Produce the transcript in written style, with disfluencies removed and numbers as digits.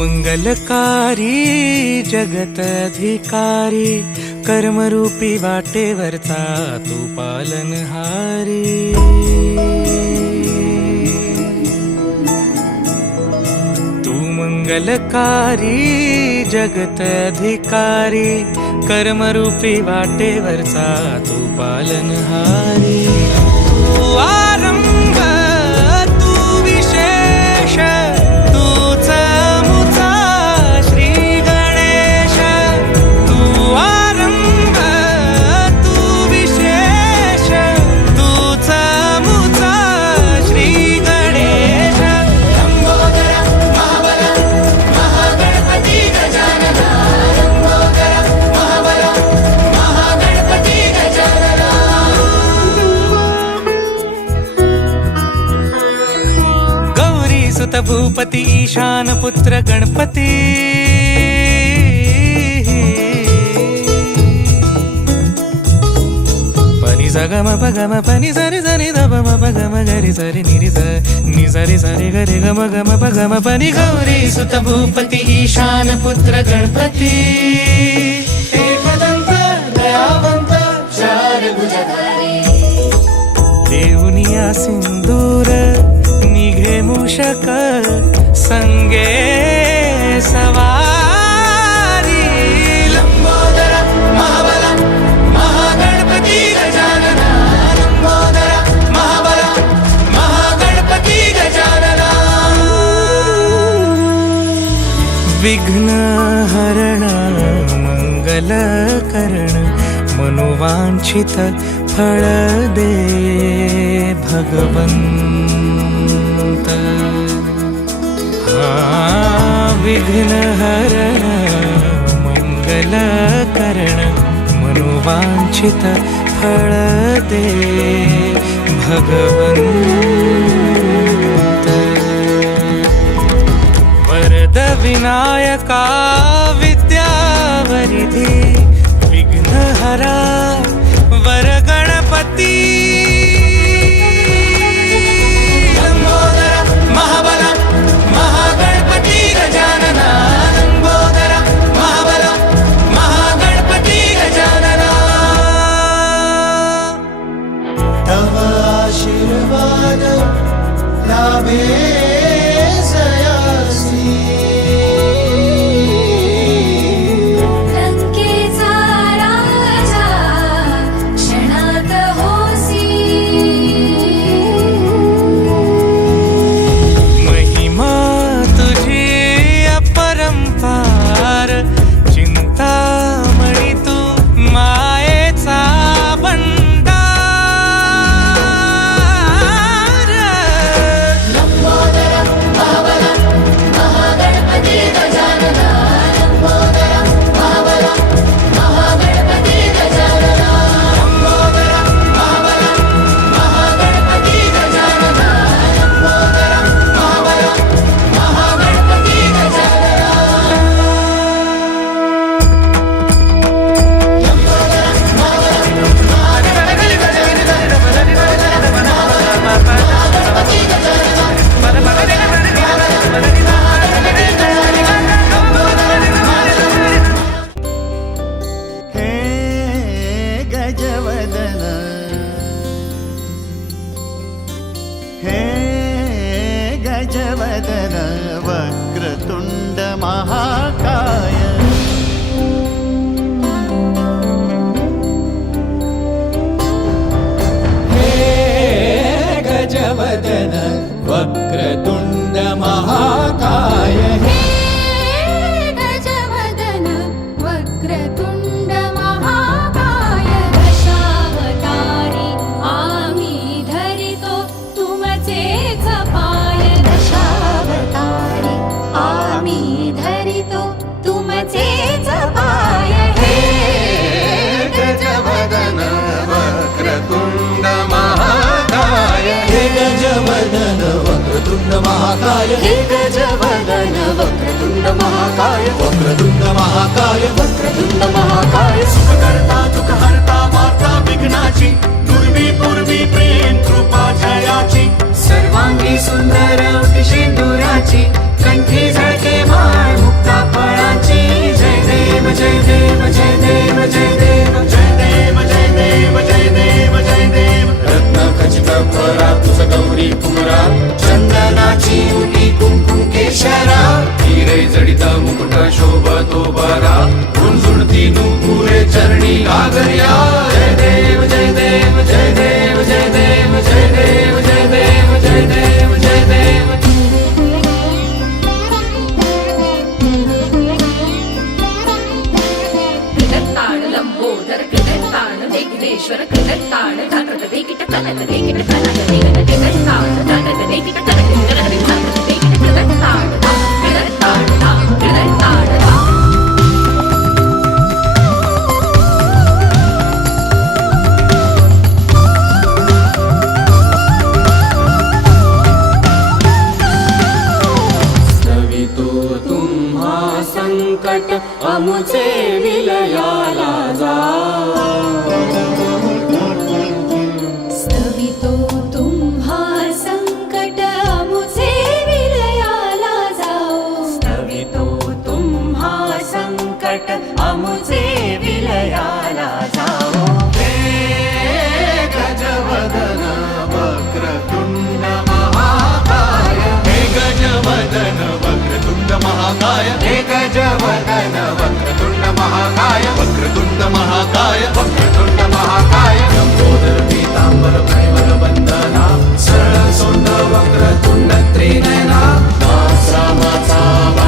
मंगलकारी जगतधिकारी कर्मरूपी वाटेवरचा तू पालनहारी। तू मंगलकारी जगतधिकारी कर्मरूपी वाटेवरचा तू पालनहारी। तू आरंभ तू विशेष तूच मुचा श्री गणेश। तू आरंभ तू विशेष तूच मुचा श्री गणेश। लंबोदर महाबल महागणपती गजानन। लंबोदर महाबल महागणपती गजानन। गौरी सुत भूपती ईशान पुत्र गणपती। पनि सगम पगम पनि सरि सरि धप म पगम गरि सरि निरि स नि सरि सरि गरि गम गम पगम पनि। गौरी सुत भूपती ईशान पुत्र गणपती। एकदंत दयावंत चार भुजधारी। देऊनिया सिंदूर निघे मूषक संगे सवारी। लंबोदर महाबल महागणपती गजानन। लंबोदर महाबल महागणपती गजानन। विघ्न हरण मंगल करण मनोवांछित फळ दे भगवंत। विघ्न हरण मंगल करण मनोवांछित फळ दे भगवंत। वरद विनायका विद्यावरिधी विघ्नहरा वर गणपती। लंबोदर महाबल महागणपती गजानन। लंबोदर महाबल महागणपती गजानन। तव आशीर्वाद लाभे सयासी। लंकेचा राजा क्षणात होसी। महिमा तुझी अपरंपार चिंतामणी तू मायेचा भंडार। लंबोदर महाबल महागणपती गजानन। लंबोदर महाबल महागणपती गजानन। लंबोदर महाबल महागणपती गजानन। लंबोदर महाबल महागणपती हे गजवदन हे गजवदन वक्रतुंड महाकाय। हे गजवदन वक्रतुंड महाकाय। हे गजवदन वक्रतुंड महाकाय। दशावतारी आम्ही धरितो तुमचेच पाय। दशावतारी आम्ही धरितो तुमचेच पाय। हे गजवदन वक्रतुंड महाकाय। हे गजवदन वक्रतुंड महाकाय। हे गजवदन वक्रतुंड महाकाय। वक्रतुंड महाकाय। वक्रतुंड महाकाय। सुखकर्ता दुःखहर्ता वार्ता विघ्नाची दुर्वी पूर्वी प्रेम कृपा जयाची। सर्वांगी सुंदर सिंदुराची कंठी झळके माळ गले जडित मुकुट शोभतो बरा गुणगुणती नुपुरे चरणी गागर्या जय देव जय देव जय देव जय देव जय देव जय देव जय देव जय देव कृतत्ताण लंबोदर कृतत्ताण विघ्नेश्वर कृतत्ताण धाकट वेकिट कनक वेकिट कनक वेकिट कृतत्ताण धाकट वेकिट कनक वेकिट धाकट वेकिट कृतत्ताण कृतत्ताण कृतत्ताण स्तवितो तुम्हा संकट अमुचे विलयाला जा स्तवितो तुम्हा संकट अमुचे विलयाला जाओ स्तवितो तुम्हा संकट अमुचे विलयाला जाओ हे गजवदन वक्रतुंड महाकाय हे गजवदन वक्रतुंड महाकाय हे गजवदन वक्रतुंड महाकाय वक्रतुंड महाकाय वक्रतुंड महाकाय लंबोदर पीतांबर परिवर वंदना सरळ सोंड वक्रतुंड त्रिनयना दास रामाचा